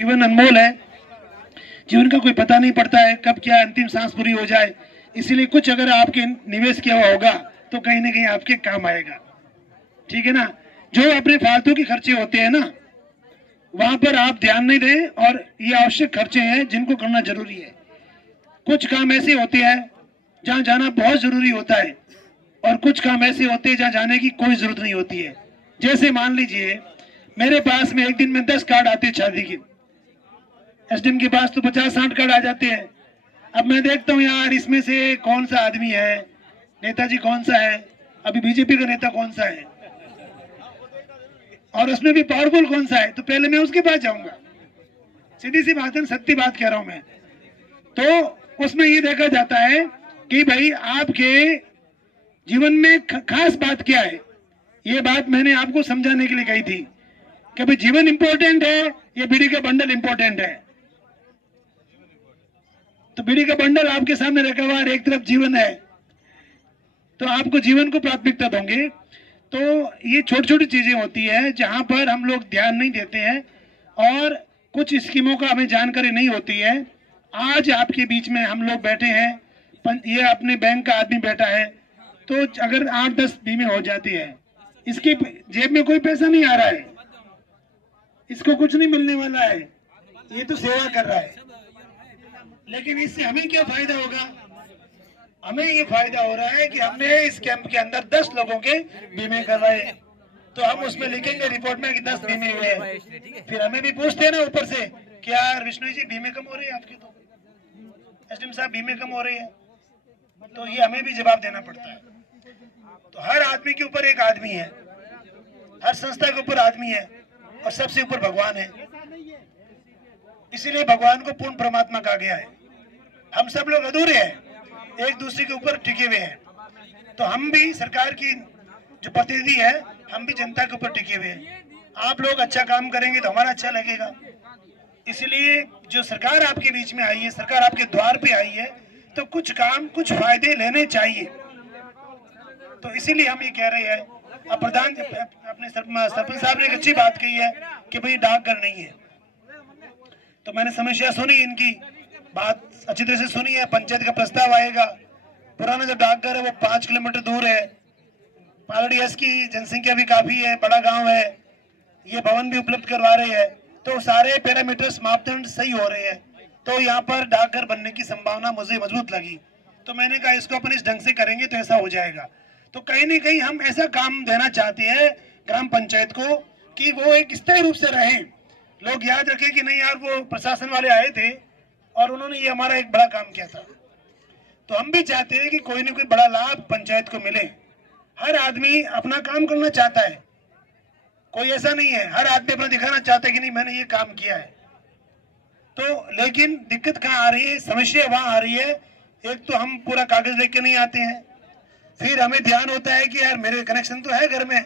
जीवन अनमोल है। जीवन का कोई पता नहीं पड़ता है कब क्या अंतिम सांस पूरी हो जाए। इसीलिए कुछ अगर आपके निवेश किया हुआ होगा तो कहीं ना कहीं आपके काम आएगा। ठीक है ना। जो अपने फालतू के खर्चे होते हैं ना, वहां पर आप ध्यान नहीं दें। और ये आवश्यक खर्चे हैं जिनको करना जरूरी है। कुछ काम ऐसे होते हैं जहाँ जाना बहुत जरूरी होता है, और कुछ काम ऐसे होते हैं जहाँ जाने की कोई जरूरत नहीं होती है। जैसे मान लीजिए मेरे पास में एक दिन में 10 कार्ड आते हैं शादी के। एसडीएम के पास तो 50-60 कार्ड आ जाते हैं। अब मैं देखता हूँ यार इसमें से कौन सा आदमी है, नेताजी कौन सा है, अभी बीजेपी का नेता कौन सा है, और उसमें भी पावरफुल कौन सा है, तो पहले मैं उसके पास जाऊंगा। सीधी सी बात है, सत्य बात कह रहा हूं मैं। तो उसमें ये देखा जाता है कि भाई आपके जीवन में खास बात क्या है। ये बात मैंने आपको समझाने के लिए कही थी कि भाई जीवन इंपॉर्टेंट है या बीड़ी का बंडल इंपॉर्टेंट है। तो बीड़ी का बंडल आपके सामने रखा हुआ है, एक तरफ जीवन है, तो आपको जीवन को प्राथमिकता दोगे। तो ये छोटी छोटी चीजें होती है जहां पर हम लोग ध्यान नहीं देते हैं, और कुछ स्कीमों का हमें जानकारी नहीं होती है। आज आपके बीच में हम लोग बैठे हैं, ये अपने बैंक का आदमी बैठा है, तो अगर 8-10 बीमे हो जाती है, इसके जेब में कोई पैसा नहीं आ रहा है, इसको कुछ नहीं मिलने वाला है, ये तो सेवा कर रहा है। लेकिन इससे हमें क्या फायदा होगा? हमें ये फायदा हो रहा है कि हमने इस कैंप के अंदर 10 लोगों के बीमे करवाए। तो हम उसमें लिखेंगे रिपोर्ट में कि 10 बीमे हुए हैं। फिर हमें भी पूछते हैं ना ऊपर से, क्या विष्णु जी बीमे कम हो रहे हैं आपके? तो एसडीएम साहब बीमे कम हो रही है, तो ये हमें भी जवाब देना पड़ता है। तो हर आदमी के ऊपर एक आदमी है, हर संस्था के ऊपर आदमी है, और सबसे ऊपर भगवान है। इसीलिए भगवान को पूर्ण परमात्मा कहा गया है। हम सब लोग अधूरे हैं, एक दूसरे के ऊपर टिके हुए हैं। तो हम भी सरकार की जो प्रतिनिधि है, हम भी जनता के ऊपर टिके हुए हैं। आप लोग अच्छा काम करेंगे तो हमारा अच्छा लगेगा। इसलिए जो सरकार आपके बीच में आई है, सरकार आपके द्वार पे आई है, तो कुछ काम कुछ फायदे लेने चाहिए। तो इसीलिए हम ये कह रहे हैं। अब प्रधान अपने सरपंच साहब ने एक अच्छी बात कही है कि भाई डाकघर नहीं है। तो मैंने समस्या सुनी, इनकी बात अच्छी तरह से सुनी है। पंचायत का प्रस्ताव आएगा। पुराना जो डाकघर है वो 5 किलोमीटर दूर है। पालड़ीएस की जनसंख्या भी काफी है, बड़ा गांव है, ये भवन भी उपलब्ध करवा रहे हैं। तो सारे पैरामीटर्स मापदंड सही हो रहे हैं, तो यहाँ पर डाकघर बनने की संभावना मुझे मजबूत लगी। तो मैंने कहा इसको अपन इस ढंग से करेंगे तो ऐसा हो जाएगा। तो कहीं ना कहीं हम ऐसा काम देना चाहते हैं ग्राम पंचायत को कि वो एक स्थायी रूप से रहे। लोग याद रखें कि नहीं यार वो प्रशासन वाले आए थे और उन्होंने ये हमारा एक बड़ा काम किया था। तो हम भी चाहते हैं कि कोई ना कोई बड़ा लाभ पंचायत को मिले। हर आदमी अपना काम करना चाहता है, कोई ऐसा नहीं है, हर आदमी अपना दिखाना चाहता है कि नहीं मैंने ये काम किया है। तो लेकिन दिक्कत कहाँ आ रही है, समस्या वहां आ रही है। एक तो हम पूरा कागज लेके नहीं आते हैं, फिर हमें ध्यान होता है कि यार मेरे कनेक्शन तो है घर में,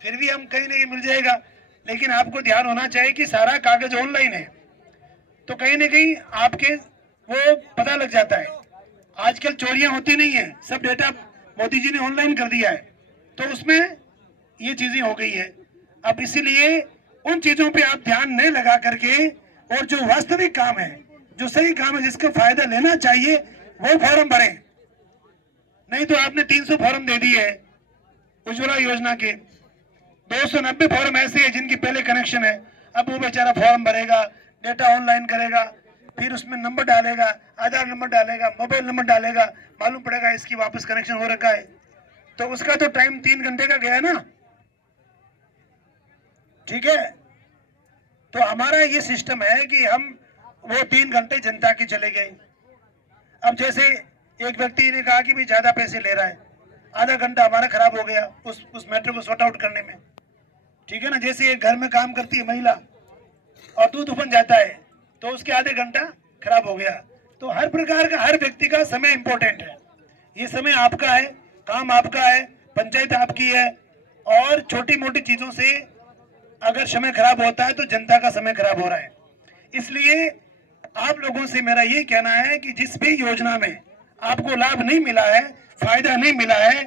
फिर भी हम कहीं नहीं मिल जाएगा। लेकिन आपको ध्यान होना चाहिए कि सारा कागज ऑनलाइन है, तो कहीं ना कहीं आपके वो पता लग जाता है। आजकल चोरियां होती नहीं है, सब डेटा मोदी जी ने ऑनलाइन कर दिया है, तो उसमें ये चीजें हो गई है। अब इसीलिए उन चीजों पे आप ध्यान नहीं लगा करके, और जो वास्तविक काम है, जो सही काम है, जिसका फायदा लेना चाहिए, वो फॉर्म भरें। नहीं तो आपने 300 फॉर्म दे दिए उज्ज्वला योजना के, 290 फॉर्म ऐसे हैं जिनकी पहले कनेक्शन है। अब वो बेचारा फॉर्म भरेगा, डेटा ऑनलाइन करेगा, फिर उसमें नंबर डालेगा, आधार नंबर डालेगा, मोबाइल नंबर डालेगा, मालूम पड़ेगा इसकी वापस कनेक्शन हो रखा है। तो उसका तो टाइम 3 घंटे का गया ना। ठीक है, तो हमारा ये सिस्टम है कि हम वो 3 घंटे जनता के चले गए। अब जैसे एक व्यक्ति ने कहा कि भाई ज्यादा पैसे ले रहा है, आधा घंटा हमारा खराब हो गया उस मैटर को सॉर्ट आउट करने में। ठीक है ना। जैसे एक घर में काम करती है महिला और दूध उफन जाता है, तो उसके आधे घंटा खराब हो गया। तो हर प्रकार का, हर व्यक्ति का समय इंपॉर्टेंट है। ये समय आपका है, काम आपका है, पंचायत आपकी है, और छोटी मोटी चीजों से अगर समय खराब होता है तो जनता का समय खराब हो रहा है। इसलिए आप लोगों से मेरा ये कहना है कि जिस भी योजना में आपको लाभ नहीं मिला है, फायदा नहीं मिला है,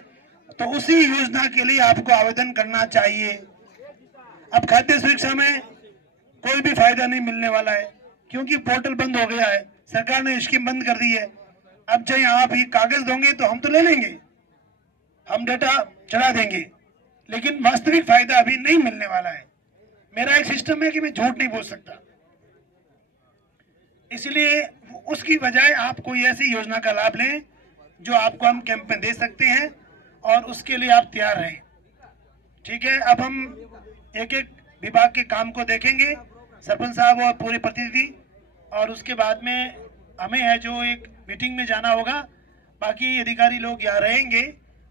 तो उसी योजना के लिए आपको आवेदन करना चाहिए। अब खाद्य सुरक्षा में कोई भी फायदा नहीं मिलने वाला है, क्योंकि पोर्टल बंद हो गया है, सरकार ने स्कीम बंद कर दी है। अब चाहे आप ये कागज दोगे तो हम तो ले लेंगे, हम डेटा चढ़ा देंगे, लेकिन वास्तविक फायदा अभी नहीं मिलने वाला है। मेरा एक सिस्टम है कि मैं झूठ नहीं बोल सकता, इसलिए उसकी बजाय आप कोई ऐसी योजना का लाभ लें जो आपको हम कैंप में दे सकते हैं, और उसके लिए आप तैयार रहें। ठीक है, अब हम एक एक विभाग के काम को देखेंगे, सरपंच साहब और पूरे प्रतिनिधि, और उसके बाद में हमें है जो एक मीटिंग में जाना होगा। बाकी अधिकारी लोग यहाँ रहेंगे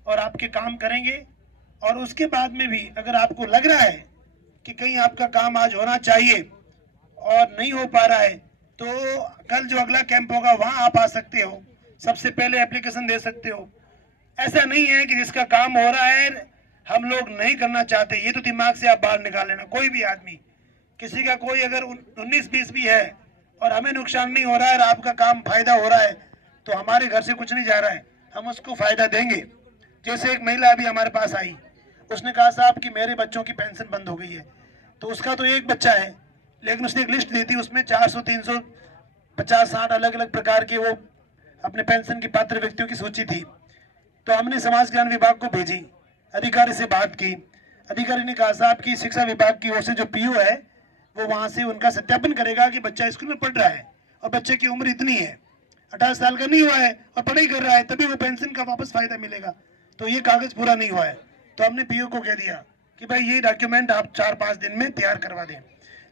और आपके काम करेंगे। और उसके बाद में भी अगर आपको लग रहा है कि कहीं आपका काम आज होना चाहिए और नहीं हो पा रहा है, तो कल जो अगला कैंप होगा वहां आप आ सकते हो, सबसे पहले एप्लीकेशन दे सकते हो। ऐसा नहीं है कि जिसका काम हो रहा है हम लोग नहीं करना चाहते, ये तो दिमाग से आप बाहर निकाल लेना। कोई भी आदमी, किसी का कोई अगर 19-20 भी है और हमें नुकसान नहीं हो रहा है और आपका काम फायदा हो रहा है, तो हमारे घर से कुछ नहीं जा रहा है, हम उसको फायदा देंगे। जैसे एक महिला अभी हमारे पास आई, उसने कहा साहब कि मेरे बच्चों की पेंशन बंद हो गई है। तो उसका तो एक बच्चा है, लेकिन उसने एक लिस्ट दी थी, उसमें 400, 300, 50, 60 अलग अलग प्रकार के वो अपने पेंशन की पात्र व्यक्तियों की सूची थी। तो हमने समाज कल्याण विभाग को भेजी, अधिकारी से बात की। अधिकारी ने कहा साहब कि शिक्षा विभाग की ओर से जो पीओ है वो वहां से उनका सत्यापन करेगा कि बच्चा स्कूल में पढ़ रहा है और बच्चे की उम्र इतनी है, 18 साल का नहीं हुआ है और पढ़ाई कर रहा है, तभी वो पेंशन का वापस फायदा मिलेगा। तो ये कागज पूरा नहीं हुआ है। तो हमने पीओ को कह दिया कि भाई ये डॉक्यूमेंट आप 4-5 दिन में तैयार करवा दें।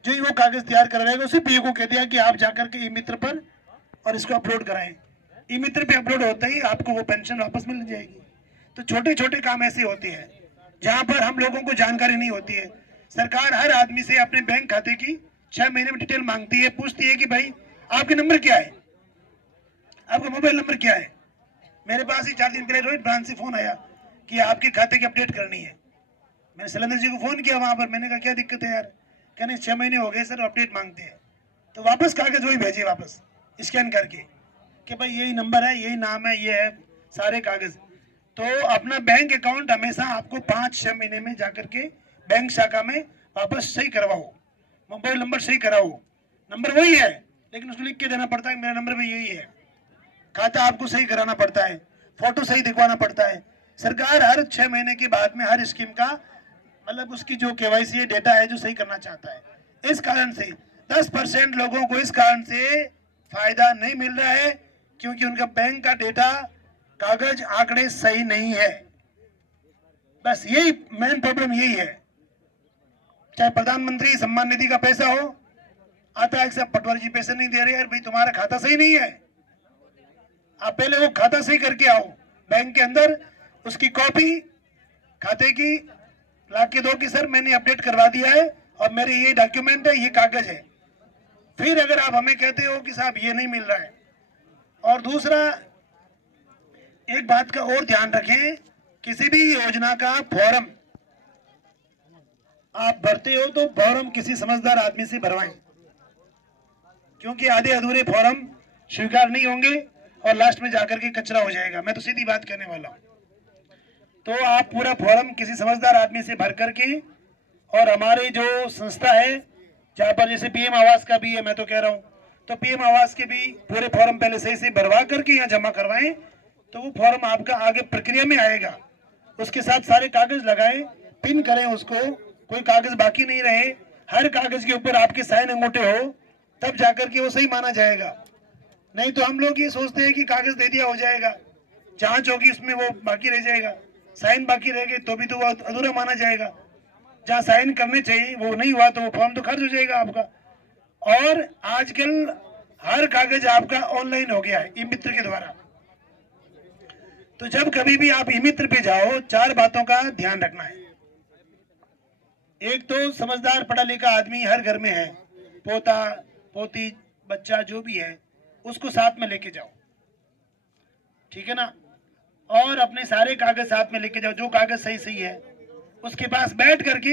जो ही वो कागज तैयार करवाएगा उसी पीओ को कह दिया कि आप जाकर के ई मित्र पर और इसको अपलोड कराएं। ई मित्र पे अपलोड होते ही आपको वो पेंशन वापस मिल जाएगी। तो छोटे छोटे काम ऐसे होते हैं जहां पर हम लोगों को जानकारी नहीं होती है। सरकार हर आदमी से अपने बैंक खाते की 6 महीने में डिटेल मांगती है, पूछती है कि भाई आपके नंबर क्या है, आपका मोबाइल नंबर क्या है। मेरे पास ही 4 दिन पहले रोहित ब्रांच से फोन आया कि आपके खाते की अपडेट करनी है। मैंने सिलेंडर जी को फोन किया वहां पर, मैंने कहा क्या दिक्कत है यार, कहने 6 महीने हो गए सर, अपडेट मांगते हैं। तो वापस कागज वही भेजिए वापस स्कैन करके कि भाई यही नंबर है, यही नाम है, ये है सारे कागज। तो अपना बैंक अकाउंट हमेशा आपको 5-6 महीने में जाकर के बैंक शाखा में वापस सही करवाओ, मोबाइल नंबर सही कराओ। नंबर वही है लेकिन उसको लिख के देना पड़ता है मेरा नंबर भी यही है। खाता आपको सही कराना पड़ता है, फोटो सही दिखवाना पड़ता है। सरकार हर 6 महीने के बाद में हर स्कीम का मतलब उसकी जो केवाईसी डेटा है जो सही करना चाहता है। इस कारण से 10% लोगों को इस कारण से फायदा नहीं मिल रहा है क्योंकि उनका बैंक का डेटा, कागज, आंकड़े सही नहीं है। बस यही मेन प्रॉब्लम यही है। चाहे प्रधानमंत्री सम्मान निधि का पैसा हो, आता है सब पटवारी जी पैसे नहीं दे रहे, यार भाई तुम्हारा खाता सही नहीं है, आप पहले वो खाता सही करके आओ, बैंक के अंदर उसकी कॉपी खाते की ला के दो कि सर मैंने अपडेट करवा दिया है और मेरे ये डॉक्यूमेंट है, ये कागज है। फिर अगर आप हमें कहते हो कि साहब ये नहीं मिल रहा है। और दूसरा एक बात का और ध्यान रखें, किसी भी योजना का फॉर्म आप भरते हो तो फॉर्म किसी समझदार आदमी से भरवाएं, क्योंकि आधे अधूरे फॉर्म स्वीकार नहीं होंगे और लास्ट में जाकर के कचरा हो जाएगा। मैं तो सीधी बात कहने वाला हूं। तो आप पूरा फॉर्म किसी समझदार आदमी से भर करके, और हमारे जो संस्था है जहाँ पर जैसे पीएम आवास का भी है, मैं तो कह रहा हूँ, तो पीएम आवास के भी पूरे फॉर्म पहले सही से भरवा करके यहाँ जमा करवाएं, तो वो फॉर्म आपका आगे प्रक्रिया में आएगा। उसके साथ सारे कागज लगाएं, पिन करें उसको, कोई कागज बाकी नहीं रहे, हर कागज के ऊपर आपके साइन अंगूठे हो, तब जाकर के वो सही माना जाएगा। नहीं तो हम लोग ये सोचते हैं कि कागज दे दिया हो जाएगा, जांच होगी उसमें वो बाकी रह जाएगा, साइन बाकी रह गए तो भी तो वो अधूरा माना जाएगा। जहाँ साइन करने चाहिए वो नहीं हुआ तो वो फॉर्म तो खारिज हो जाएगा आपका। और आजकल हर कागज आपका ऑनलाइन हो गया है ई मित्र के द्वारा। तो जब कभी भी आप ई मित्र पे जाओ, 4 बातों का ध्यान रखना है। एक तो समझदार पढ़ा लिखा आदमी हर घर में है, पोता पोती बच्चा जो भी है उसको साथ में लेके जाओ, ठीक है ना। और अपने सारे कागज साथ में लेके जाओ, जो कागज सही सही है उसके पास बैठ करके